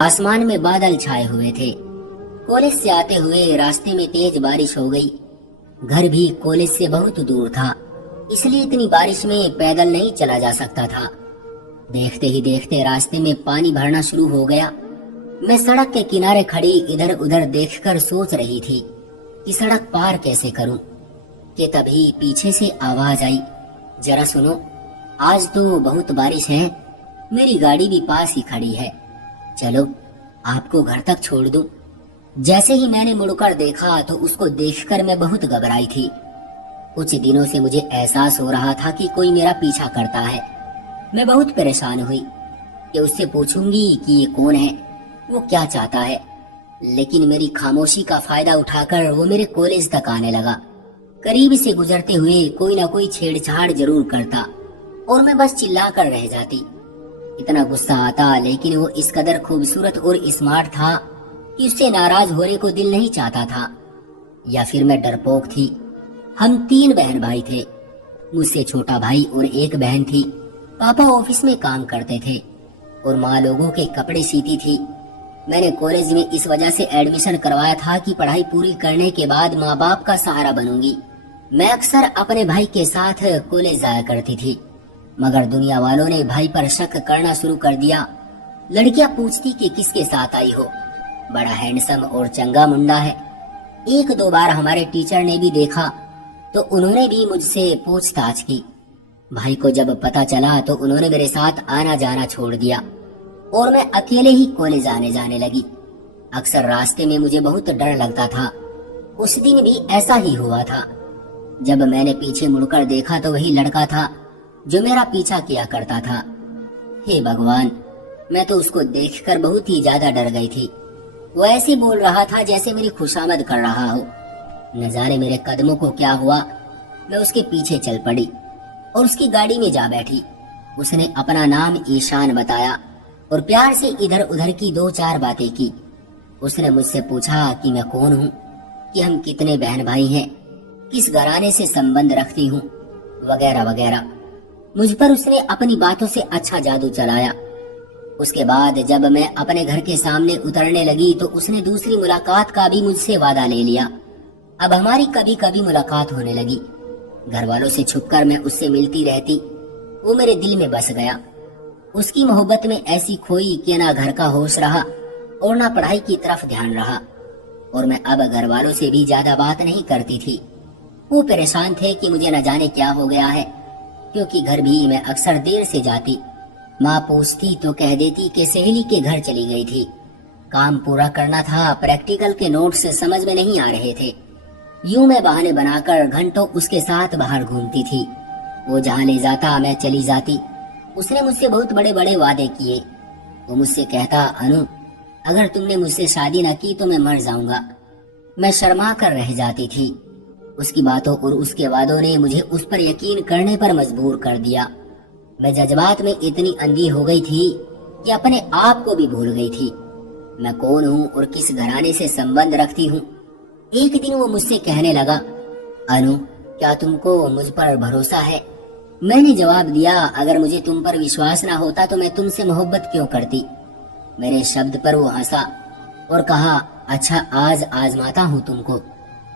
आसमान में बादल छाए हुए थे। कॉलेज से आते हुए रास्ते में तेज बारिश हो गई। घर भी कॉलेज से बहुत दूर था, इसलिए इतनी बारिश में पैदल नहीं चला जा सकता था। देखते ही देखते रास्ते में पानी भरना शुरू हो गया। मैं सड़क के किनारे खड़ी इधर उधर देखकर सोच रही थी कि सड़क पार कैसे करूं, कि तभी पीछे से आवाज आई, जरा सुनो, आज तो बहुत बारिश है, मेरी गाड़ी भी पास ही खड़ी है, चलो आपको घर तक छोड़ दूं। जैसे ही मैंने मुड़कर देखा तो उसको देखकर मैं बहुत घबराई थी। कुछ दिनों से मुझे एहसास हो रहा था कि कोई मेरा पीछा करता है। मैं बहुत परेशान हुई कि उससे पूछूंगी कि ये कौन है, वो क्या चाहता है, लेकिन मेरी खामोशी का फायदा उठाकर वो मेरे कॉलेज तक आने लगा। करीब से गुजरते हुए कोई ना कोई छेड़छाड़ जरूर करता और मैं बस चिल्ला कर रह जाती। इतना गुस्सा आता, लेकिन वो इस कदर खूबसूरत और स्मार्ट था कि उससे नाराज होने को दिल नहीं चाहता था। या फिर मैं डरपोक थी। हम 3 बहन भाई थे, मुझसे छोटा भाई और एक बहन थी। पापा ऑफिस में काम करते थे और माँ लोगों के कपड़े सीती थी। मैंने कॉलेज में इस वजह से एडमिशन करवाया था कि पढ़ाई पूरी करने के बाद माँ बाप का सहारा बनूंगी। मैं अक्सर अपने भाई के साथ कॉलेज जाया करती थी, मगर दुनिया वालों ने भाई पर शक करना शुरू कर दिया। लड़कियां पूछती कि किसके साथ आई हो, बड़ा हैंडसम और चंगा मुंडा है। 1-2 बार हमारे टीचर ने भी देखा तो उन्होंने भी मुझसे पूछताछ की। भाई को जब पता चला तो उन्होंने मेरे साथ आना जाना छोड़ दिया और मैं अकेले ही कॉलेज आने जाने लगी। अक्सर रास्ते में मुझे बहुत डर लगता था। उस दिन भी ऐसा ही हुआ था। जब मैंने पीछे मुड़कर देखा तो वही लड़का था जो मेरा पीछा किया करता था। हे भगवान, मैं तो उसको देखकर बहुत ही ज्यादा डर गई थी। वो ऐसे बोल रहा था जैसे मेरी खुशामद कर रहा हो। न जाने मेरे कदमों को क्या हुआ, मैं उसके पीछे चल पड़ी और उसकी गाड़ी में जा बैठी। उसने अपना नाम ईशान बताया और प्यार से इधर उधर की 2-4 बातें की। उसने मुझसे पूछा कि मैं कौन हूँ, कि हम कितने बहन भाई हैं, किस घराने से संबंध रखती हूँ, वगैरह वगैरह। मुझ पर उसने अपनी बातों से अच्छा जादू चलाया। उसके बाद जब मैं अपने घर के सामने उतरने लगी तो उसने दूसरी मुलाकात का भी मुझसे वादा ले लिया। अब हमारी कभी कभी मुलाकात होने लगी। घर वालों से छुपकर मैं उससे मिलती रहती। वो मेरे दिल में बस गया। उसकी मोहब्बत में ऐसी खोई कि ना घर का होश रहा और ना पढ़ाई की तरफ ध्यान रहा। और मैं अब घर वालों से भी ज्यादा बात नहीं करती थी। वो परेशान थे कि मुझे न जाने क्या हो गया है, क्योंकि घर भी मैं अक्सर देर से जाती। माँ पूछती तो कह देती कि सहेली के घर चली गई थी, काम पूरा करना था, प्रैक्टिकल के नोट्स समझ में नहीं आ रहे थे। यूं मैं बहाने बनाकर घंटों उसके साथ बाहर घूमती थी। वो जहाँ ले जाता मैं चली जाती। उसने मुझसे बहुत बड़े बड़े वादे किए। वो मुझसे कहता, अनु, अगर तुमने मुझसे शादी न की तो मैं मर जाऊंगा। मैं शर्मा कर रह जाती थी। उसकी बातों और उसके वादों ने मुझे उस पर यकीन करने पर मजबूर कर दिया। मैं जज्बात में इतनी अंधी हो गई थी कि अपने आप को भी भूल गई थी। मैं कौन हूँ और किस घराने से संबंध रखती हूँ। एक दिन वो मुझसे कहने लगा, अनु, क्या तुमको मुझ पर भरोसा है? मैंने जवाब दिया, अगर मुझे तुम पर विश्वास ना होता तो मैं तुमसे मोहब्बत क्यों करती। मेरे शब्द पर वो हंसा और कहा, अच्छा आज आजमाता हूँ तुमको।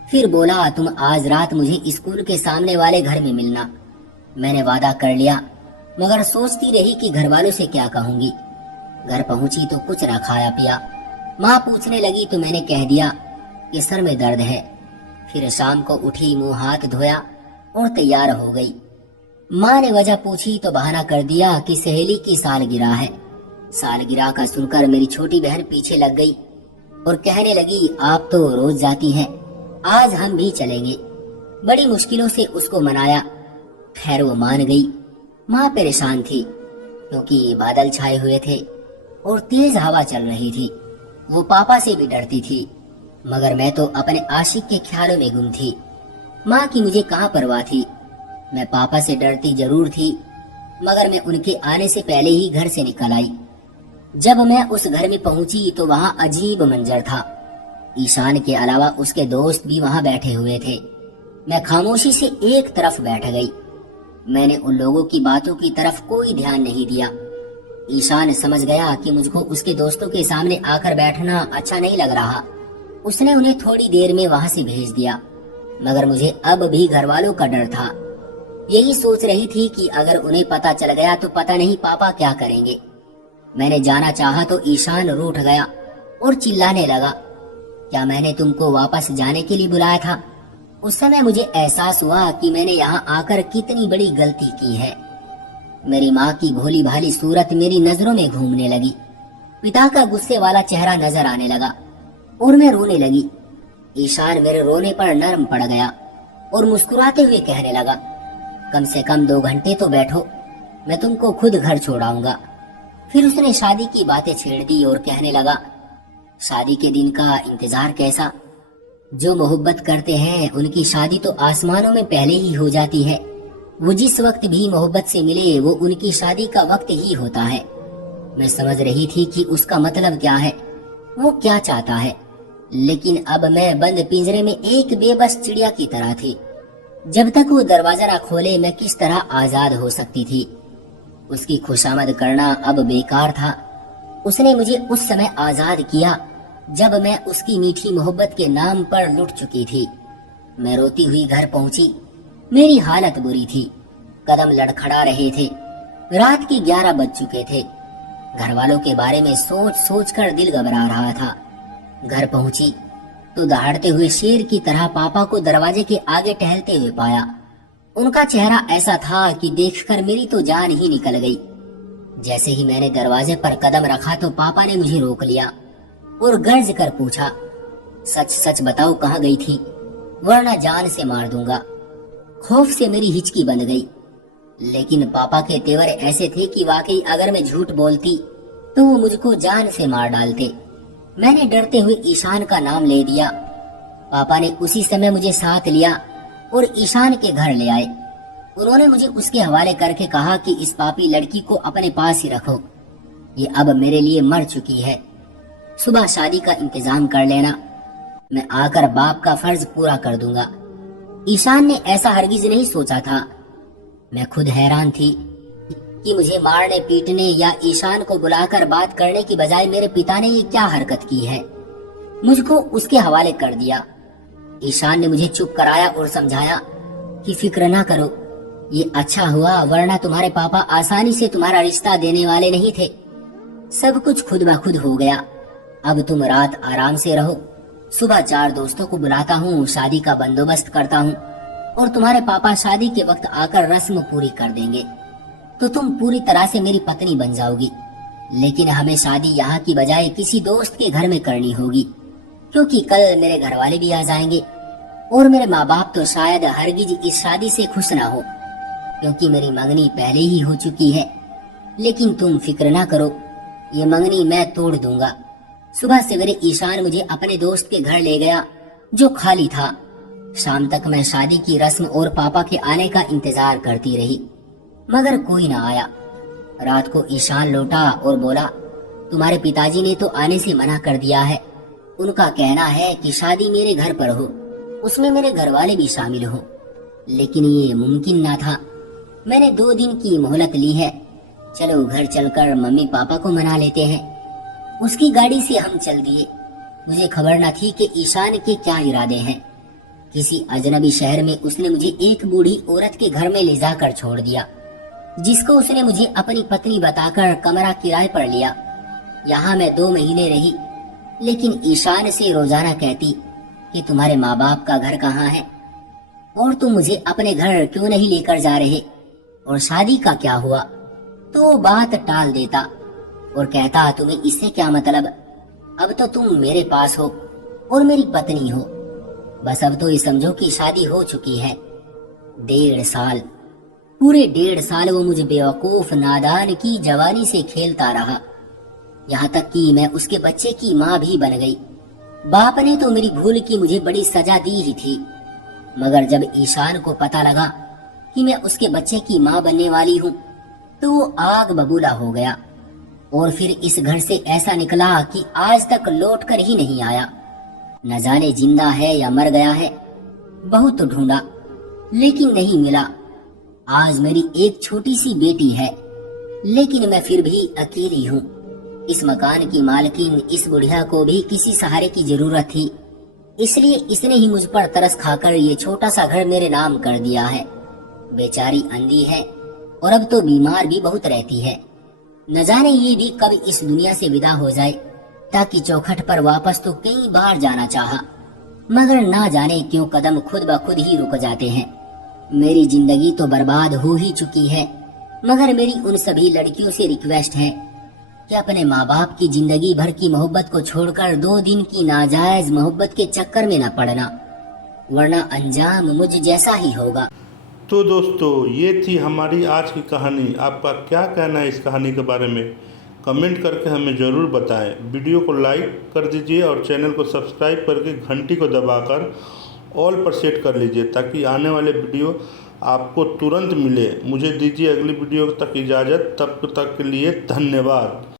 फिर बोला, तुम आज रात मुझे स्कूल के सामने वाले घर में मिलना। मैंने वादा कर लिया, मगर सोचती रही कि घर वालों से क्या कहूंगी। घर पहुंची तो कुछ न खाया पिया। माँ पूछने लगी तो मैंने कह दिया कि सर में दर्द है। फिर शाम को उठी, मुंह हाथ धोया और तैयार हो गई। माँ ने वजह पूछी तो बहाना कर दिया कि सहेली की सालगिरह है। सालगिरह का सुनकर मेरी छोटी बहन पीछे लग गई और कहने लगी, आप तो रोज जाती हैं, आज हम भी चलेंगे। बड़ी मुश्किलों से उसको मनाया, खैर वो मान गई। माँ परेशान थी क्योंकि बादल छाए हुए थे और तेज हवा चल रही थी। वो पापा से भी डरती थी, मगर मैं तो अपने आशिक के ख्यालों में गुम थी। माँ की मुझे कहाँ परवाह थी। मैं पापा से डरती जरूर थी, मगर मैं उनके आने से पहले ही घर से निकल आई। जब मैं उस घर में पहुंची तो वहाँ अजीब मंजर था। ईशान के अलावा उसके दोस्त भी वहाँ बैठे हुए थे। मैं खामोशी से एक तरफ बैठ गई। मैंने उन लोगों की बातों की तरफ कोई ध्यान नहीं दिया। ईशान समझ गया कि मुझको उसके दोस्तों के सामने आकर बैठना अच्छा नहीं लग रहा। उसने उन्हें थोड़ी देर में वहां से भेज दिया, मगर मुझे अब भी घर वालों का डर था। यही सोच रही थी कि अगर उन्हें पता चल गया तो पता नहीं पापा क्या करेंगे। मैंने जाना चाहा तो ईशान रूठ गया और चिल्लाने लगा, क्या मैंने तुमको वापस जाने के लिए बुलाया था? उस समय मुझे एहसास हुआ कि मैंने यहाँ आकर कितनी बड़ी गलती की है। मेरी माँ की भोली भाली सूरत मेरी नजरों में घूमने लगी। पिता का गुस्से वाला चेहरा नजर आने लगा और मैं रोने लगी। ईशान मेरे रोने पर नरम पड़ गया और मुस्कुराते हुए कहने लगा, कम से कम 2 घंटे तो बैठो, मैं तुमको खुद घर छोड़ाऊंगा। फिर उसने शादी की बातें छेड़ दी और कहने लगा, शादी के दिन का इंतजार कैसा? जो मोहब्बत करते हैं उनकी शादी तो आसमानों में पहले ही हो जाती है। वो जिस वक्त भी मोहब्बत से मिले वो उनकी शादी का वक्त ही होता है। मैं समझ रही थी कि उसका मतलब क्या है, वो क्या चाहता है, लेकिन अब मैं बंद पिंजरे में एक बेबस चिड़िया की तरह थी। जब तक वो दरवाजा ना खोले मैं किस तरह आजाद हो सकती थी। उसकी खुशामद करना अब बेकार था। उसने मुझे उस समय आजाद किया जब मैं उसकी मीठी मोहब्बत के नाम पर लुट चुकी थी। मैं रोती हुई घर पहुंची। मेरी हालत बुरी थी, कदम लड़खड़ा रहे थे। रात के 11 बज चुके थे। घर वालों के बारे में सोच सोच कर दिल घबरा रहा था। घर पहुंची तो दहाड़ते हुए शेर की तरह पापा को दरवाजे के आगे टहलते हुए पाया। उनका चेहरा ऐसा था कि देखकर मेरी तो जान ही निकल गई। जैसे ही मैंने दरवाजे पर कदम रखा तो पापा ने मुझे रोक लिया और गर्ज कर पूछा, सच सच बताओ कहाँ गई थी, वरना जान से मार दूंगा। खौफ से मेरी हिचकी बंध गई, लेकिन पापा के तेवर ऐसे थे कि वाकई अगर मैं झूठ बोलती तो वो मुझको जान से मार डालते। मैंने डरते हुए ईशान का नाम ले दिया। पापा ने उसी समय मुझे साथ लिया और ईशान के घर ले आए। उन्होंने मुझे उसके हवाले करके कहा कि इस पापी लड़की को अपने पास ही रखो, ये अब मेरे लिए मर चुकी है। सुबह शादी का इंतजाम कर लेना, मैं आकर बाप का फर्ज पूरा कर दूंगा। ईशान ने ऐसा हरगिज नहीं सोचा था। मैं खुद हैरान थी कि मुझे मारने पीटने या ईशान को बुलाकर बात करने की बजाय मेरे पिता ने ये क्या हरकत की है। मुझको उसके हवाले कर दिया। ईशान ने मुझे चुप कराया और समझाया कि फिक्र ना करो, ये अच्छा हुआ, वरना तुम्हारे पापा आसानी से तुम्हारा रिश्ता देने वाले नहीं थे। सब कुछ खुद ब खुद हो गया। अब तुम रात आराम से रहो, सुबह 4 दोस्तों को बुलाता हूँ, शादी का बंदोबस्त करता हूँ और तुम्हारे पापा शादी के वक्त आकर रस्म पूरी कर देंगे तो तुम पूरी तरह से मेरी पत्नी बन जाओगी। लेकिन हमें शादी यहाँ की बजाय किसी दोस्त के घर में करनी होगी, क्योंकि कल मेरे घर वाले भी आ जाएंगे और मेरे माँ बाप तो शायद हरगिज इस शादी से खुश ना हो, क्योंकि मेरी मंगनी पहले ही हो चुकी है। लेकिन तुम फिक्र ना करो, ये मंगनी मैं तोड़ दूंगा। सुबह सवेरे ईशान मुझे अपने दोस्त के घर ले गया जो खाली था। शाम तक मैं शादी की रस्म और पापा के आने का इंतजार करती रही, मगर कोई ना आया। रात को ईशान लौटा और बोला, तुम्हारे पिताजी ने तो आने से मना कर दिया है। उनका कहना है कि शादी मेरे घर पर हो, उसमें मेरे घर वाले भी शामिल हो। लेकिन ये मुमकिन ना था। मैंने 2 दिन की मोहलत ली है, चलो घर चलकर मम्मी पापा को मना लेते हैं। उसकी गाड़ी से हम चल दिए। मुझे खबर न थी कि ईशान के क्या इरादे हैं। किसी अजनबी शहर में उसने मुझे एक बूढ़ी औरत के घर में ले जाकर छोड़ दिया, जिसको उसने मुझे अपनी पत्नी बताकर कमरा किराए पर लिया। यहाँ मैं 2 महीने रही, लेकिन ईशान से रोजाना कहती कि तुम्हारे माँ बाप का घर कहाँ है और तुम मुझे अपने घर क्यों नहीं लेकर जा रहे, और शादी का क्या हुआ। तो बात टाल देता और कहता, तुम्हें इससे क्या मतलब, अब तो तुम मेरे पास हो और मेरी पत्नी हो। बस अब तो ये समझो कि शादी हो चुकी है। 1.5 साल, पूरे 1.5 साल वो मुझे बेवकूफ नादान की जवानी से खेलता रहा, यहाँ तक कि मैं उसके बच्चे की माँ भी बन गई। बाप ने तो मेरी भूल की मुझे बड़ी सजा दी ही थी, मगर जब ईशान को पता लगा कि मैं उसके बच्चे की माँ बनने वाली हूँ तो वो आग बबूला हो गया और फिर इस घर से ऐसा निकला कि आज तक लौट कर ही नहीं आया। न जाने जिंदा है या मर गया है। बहुत ढूंढा लेकिन नहीं मिला। आज मेरी एक छोटी सी बेटी है, लेकिन मैं फिर भी अकेली हूँ। इस मकान की मालकिन इस बुढ़िया को भी किसी सहारे की जरूरत थी, इसलिए इसने ही मुझ पर तरस खाकर ये छोटा सा घर मेरे नाम कर दिया है। बेचारी अंधी है और अब तो बीमार भी बहुत रहती है। न जाने ये भी कब इस दुनिया से विदा हो जाए, ताकि चौखट पर वापस तो कई बार जाना चाहा, मगर ना जाने क्यों कदम खुद ब खुद ही रुक जाते हैं। मेरी जिंदगी तो बर्बाद हो ही चुकी है, मगर मेरी उन सभी लड़कियों से रिक्वेस्ट है कि अपने माँ बाप की जिंदगी भर की मोहब्बत को छोड़कर 2 दिन की नाजायज मोहब्बत के चक्कर में न पड़ना, वरना अंजाम मुझ जैसा ही होगा। तो दोस्तों, ये थी हमारी आज की कहानी। आपका क्या कहना है इस कहानी के बारे में? कमेंट करके हमें ज़रूर बताएं। वीडियो को लाइक कर दीजिए और चैनल को सब्सक्राइब करके घंटी को दबाकर ऑल पर सेट कर लीजिए, ताकि आने वाले वीडियो आपको तुरंत मिले। मुझे दीजिए अगली वीडियो तक इजाज़त, तब तक के लिए धन्यवाद।